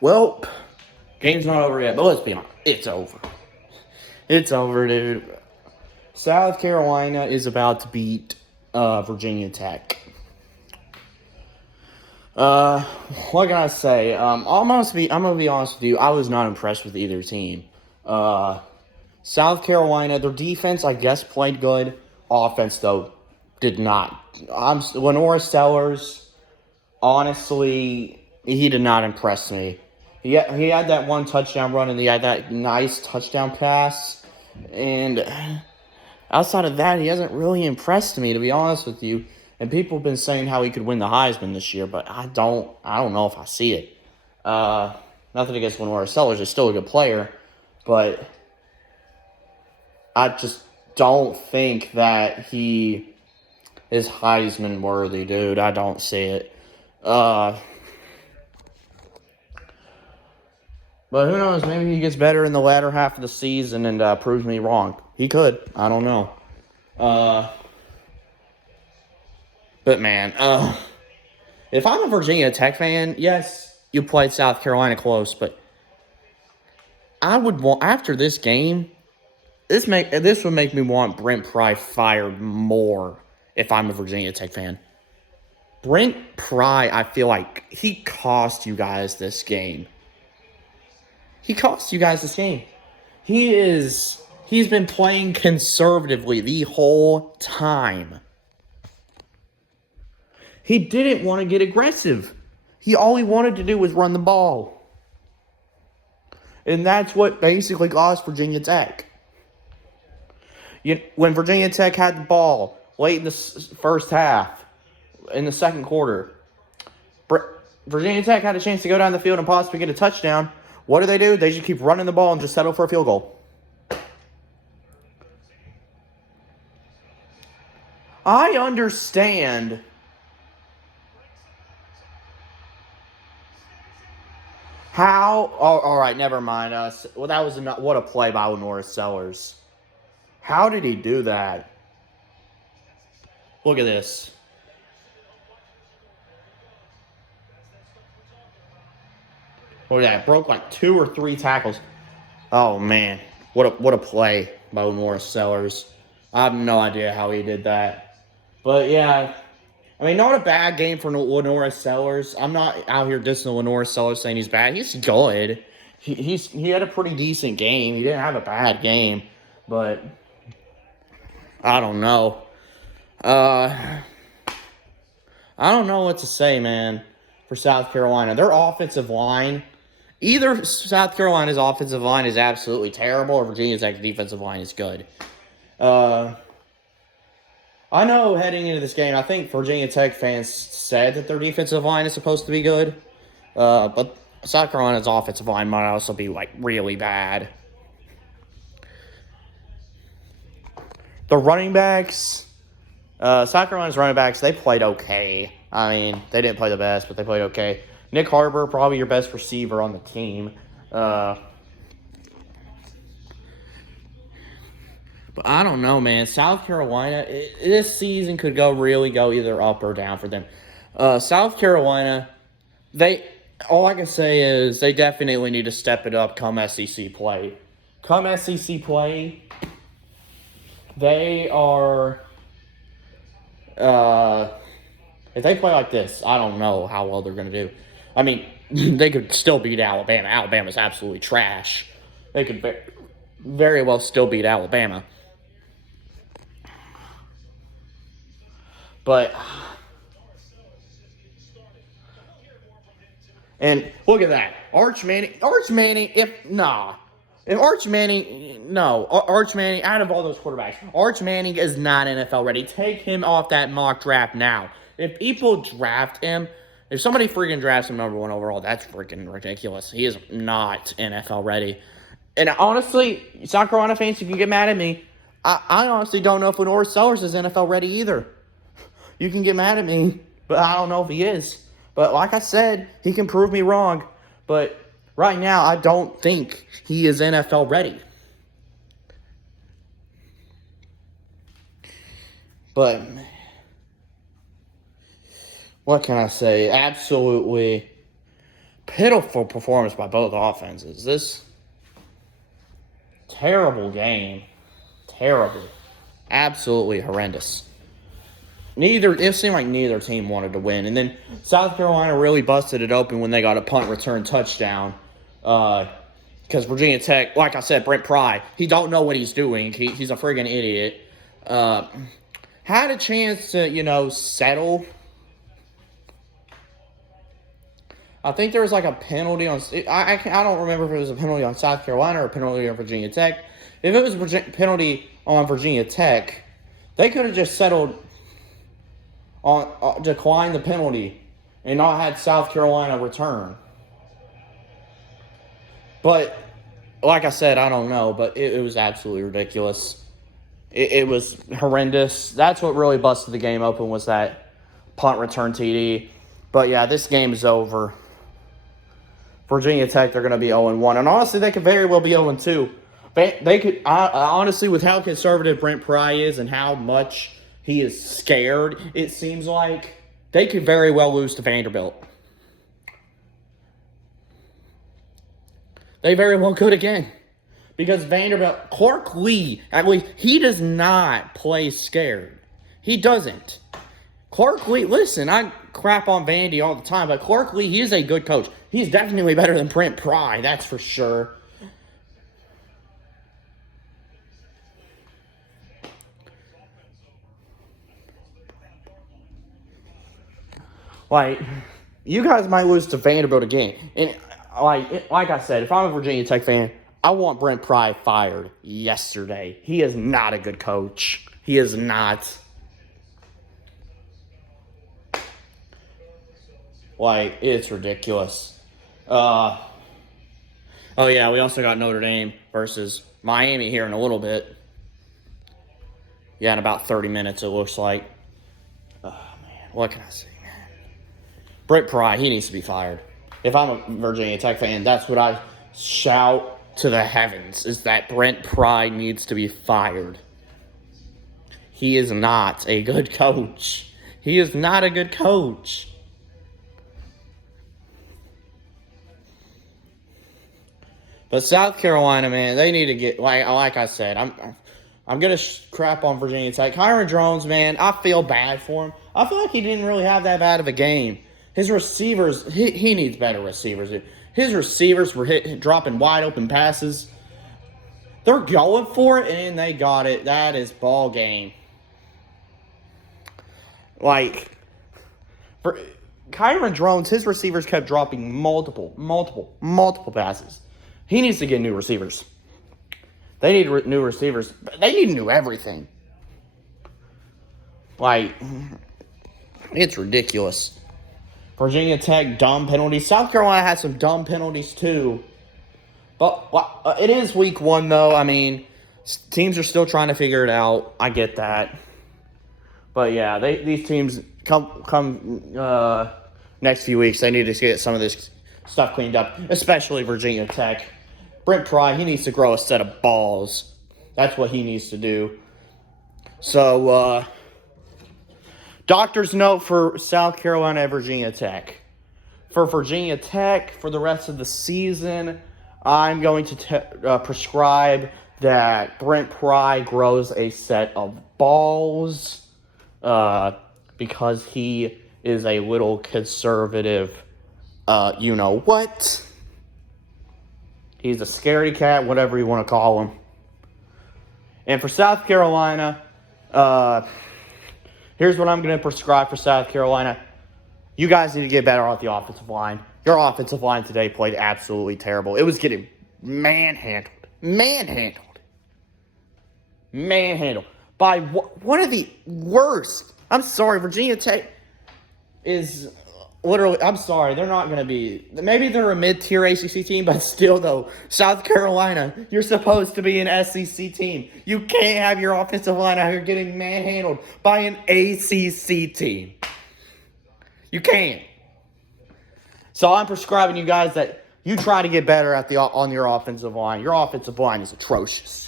Well, game's not over yet, but let's be honest. It's over. It's over, dude. South Carolina is about to beat Virginia Tech. What can I say? I'm gonna be honest with you. I was not impressed with either team. South Carolina, their defense, I guess, played good. Offense, though, did not. Lenora Sellers, honestly, he did not impress me. He had that one touchdown run, and he had that nice touchdown pass. And outside of that, he hasn't really impressed me, to be honest with you. And people have been saying how he could win the Heisman this year, but I don't know if I see it. Nothing against Lenora Sellers, he's still a good player, but I just don't think that he is Heisman worthy, dude. I don't see it. But who knows? Maybe he gets better in the latter half of the season and proves me wrong. He could. I don't know. But man, if I'm a Virginia Tech fan, yes, you played South Carolina close, but I would want, after this game, this would make me want Brent Pry fired more if I'm a Virginia Tech fan. Brent Pry, I feel like he cost you guys this game. He's been playing conservatively the whole time. He didn't want to get aggressive. All he wanted to do was run the ball. And that's what basically cost Virginia Tech. When Virginia Tech had the ball late in the first half, in the second quarter, Virginia Tech had a chance to go down the field and possibly get a touchdown. What do? They just keep running the ball and just settle for a field goal. I understand how. Oh, all right, never mind. Well, that was what a play by Lenora Sellers. How did he do that? Look at this. Look at that. Broke like 2 or 3 tackles. Oh man, what a play by Lenora Sellers. I have no idea how he did that. But yeah, I mean, not a bad game for Lenora Sellers. I'm not out here dissing Lenora Sellers saying he's bad. He's good. He had a pretty decent game. He didn't have a bad game, but I don't know. I don't know what to say, man, for South Carolina. Their offensive line, either South Carolina's offensive line is absolutely terrible or Virginia Tech's defensive line is good. I know heading into this game, I think Virginia Tech fans said that their defensive line is supposed to be good. But South Carolina's offensive line might also be, like, really bad. The running backs, South Carolina's running backs, they played okay. I mean, they didn't play the best, but they played okay. Nick Harbor, probably your best receiver on the team. But I don't know, man. South Carolina, this season could really go either up or down for them. South Carolina, all I can say is they definitely need to step it up come SEC play. Come SEC play, they are, if they play like this, I don't know how well they're going to do. I mean, they could still beat Alabama. Alabama's absolutely trash. They could very well still beat Alabama. But, and look at that. Arch Manning, Arch Manning, out of all those quarterbacks, Arch Manning is not NFL ready. Take him off that mock draft now. If people draft him, if somebody freaking drafts him number 1 overall, that's freaking ridiculous. He is not NFL ready. And honestly, South Carolina fans, you can get mad at me. I honestly don't know if Lenora Sellers is NFL ready either. You can get mad at me, but I don't know if he is. But like I said, he can prove me wrong. But right now, I don't think he is NFL ready. But what can I say? Absolutely pitiful performance by both offenses. This terrible game. Terrible. Absolutely horrendous. It seemed like neither team wanted to win. And then South Carolina really busted it open when they got a punt return touchdown. Because Virginia Tech, like I said, Brent Pry, he don't know what he's doing. He's a friggin' idiot. Had a chance to, settle. I think there was like a penalty on. I don't remember if it was a penalty on South Carolina or a penalty on Virginia Tech. If it was a penalty on Virginia Tech, they could have just settled on declined the penalty and not had South Carolina return. But like I said, I don't know. But it was absolutely ridiculous. It was horrendous. That's what really busted the game open was that punt return TD. But yeah, this game is over. Virginia Tech, they're going to be 0-1. And honestly, they could very well be 0-2. They could, honestly, with how conservative Brent Pry is and how much he is scared, it seems like they could very well lose to Vanderbilt. They very well could again. Because Vanderbilt, Clark Lee, at least, he does not play scared. He doesn't. Clark Lee, listen, I crap on Vandy all the time, but Clark Lee, he is a good coach. He's definitely better than Brent Pry, that's for sure. Like, you guys might lose to Vanderbilt again. And, like I said, if I'm a Virginia Tech fan, I want Brent Pry fired yesterday. He is not a good coach. He is not. Like, it's ridiculous. Oh, yeah, we also got Notre Dame versus Miami here in a little bit. Yeah, in about 30 minutes, it looks like. Oh, man, what can I say, man? Brent Pry, he needs to be fired. If I'm a Virginia Tech fan, that's what I shout to the heavens, is that Brent Pry needs to be fired. He is not a good coach. He is not a good coach. But South Carolina, man, they need to get, like I said, I'm going to crap on Virginia Tech. Kyron Drones, man, I feel bad for him. I feel like he didn't really have that bad of a game. His receivers, he needs better receivers. His receivers were dropping wide open passes. They're going for it, and they got it. That is ball game. Like, for Kyron Drones, his receivers kept dropping multiple passes. He needs to get new receivers. They need new receivers. They need new everything. Like, it's ridiculous. Virginia Tech, dumb penalties. South Carolina had some dumb penalties too. But it is week 1, though. I mean, teams are still trying to figure it out. I get that. But, yeah, these teams come next few weeks, they need to get some of this stuff cleaned up, especially Virginia Tech. Brent Pry, he needs to grow a set of balls. That's what he needs to do. So, doctor's note for South Carolina and Virginia Tech. For Virginia Tech, for the rest of the season, I'm going to prescribe that Brent Pry grows a set of balls because he is a little conservative, you-know-what. He's a scaredy cat, whatever you want to call him. And for South Carolina, here's what I'm going to prescribe for South Carolina. You guys need to get better at the offensive line. Your offensive line today played absolutely terrible. It was getting manhandled by one of the worst. I'm sorry, Virginia Tech is literally, I'm sorry, they're not going to be, maybe they're a mid-tier ACC team, but still, though, South Carolina, you're supposed to be an SEC team. You can't have your offensive line out here getting manhandled by an ACC team. You can't. So I'm prescribing you guys that you try to get better on your offensive line. Your offensive line is atrocious.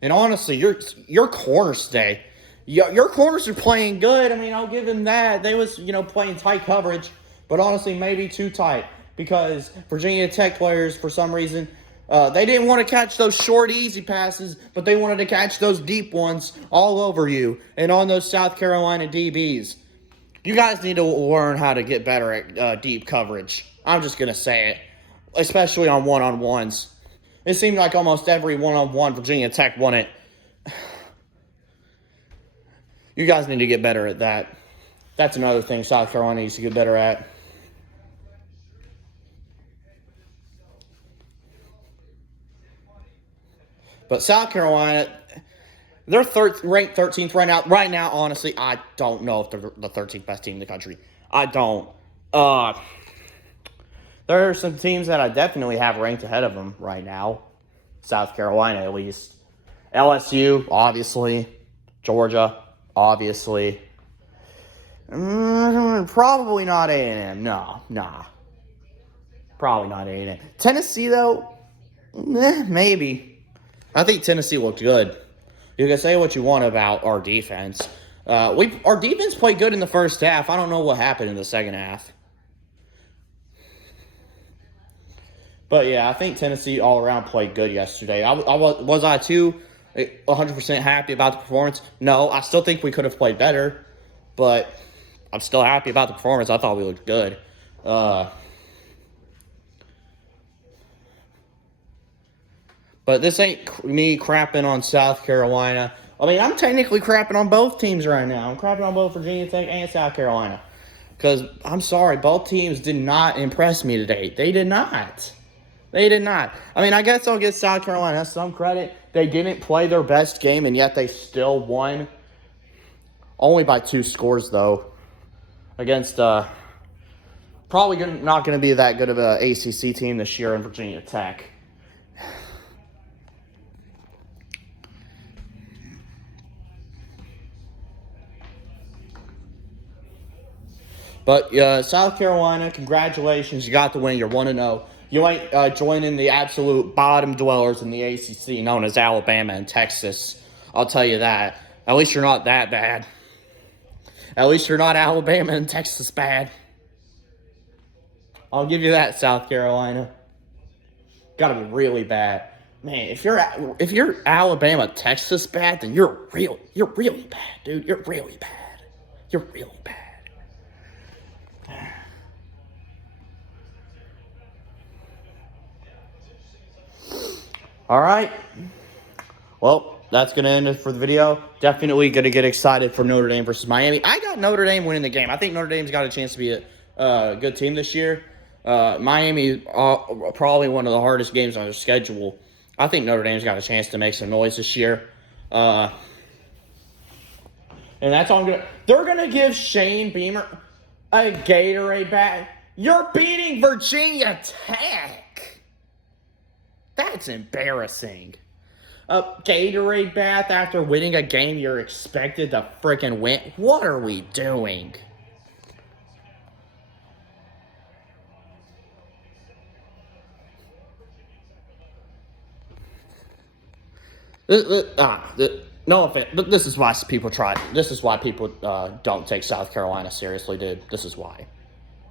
And honestly, your corners today, Your corners are playing good. I mean, I'll give him that. They was, playing tight coverage, but honestly, maybe too tight because Virginia Tech players, for some reason, they didn't want to catch those short, easy passes, but they wanted to catch those deep ones all over you and on those South Carolina DBs. You guys need to learn how to get better at deep coverage. I'm just going to say it, especially on one-on-ones. It seemed like almost every one-on-one Virginia Tech won it. You guys need to get better at that. That's another thing South Carolina needs to get better at. But South Carolina, they're ranked 13th right now. Right now, honestly, I don't know if they're the 13th best team in the country. I don't. There are some teams that I definitely have ranked ahead of them right now. South Carolina, at least. LSU, obviously. Georgia, obviously. Probably not A&M. No, nah. Probably not A&M. Tennessee, though, maybe. I think Tennessee looked good. You can say what you want about our defense. Our defense played good in the first half. I don't know what happened in the second half. But, yeah, I think Tennessee all around played good yesterday. Was I too 100% happy about the performance? No, I still think we could have played better. But I'm still happy about the performance. I thought we looked good. But this ain't me crapping on South Carolina. I mean, I'm technically crapping on both teams right now. I'm crapping on both Virginia Tech and South Carolina. Because, I'm sorry, both teams did not impress me today. They did not. They did not. I mean, I guess I'll give South Carolina some credit. They didn't play their best game, and yet they still won. Only by 2 scores, though. Against, probably not going to be that good of an ACC team this year in Virginia Tech. But South Carolina, congratulations. You got the win. You're 1-0. You ain't joining the absolute bottom dwellers in the ACC known as Alabama and Texas. I'll tell you that. At least you're not that bad. At least you're not Alabama and Texas bad. I'll give you that, South Carolina. Got to be really bad. Man, if you're Alabama, Texas bad, then you're really bad, dude. You're really bad. You're really bad. All right. Well, that's going to end it for the video. Definitely going to get excited for Notre Dame versus Miami. I got Notre Dame winning the game. I think Notre Dame's got a chance to be a good team this year. Miami, probably one of the hardest games on their schedule. I think Notre Dame's got a chance to make some noise this year. And that's all I'm going to... They're going to give Shane Beamer a Gatorade bag. You're beating Virginia Tech. That's embarrassing. A Gatorade bath after winning a game you're expected to freaking win? What are we doing? No offense, but this is why people try. This is why people don't take South Carolina seriously, dude. This is why.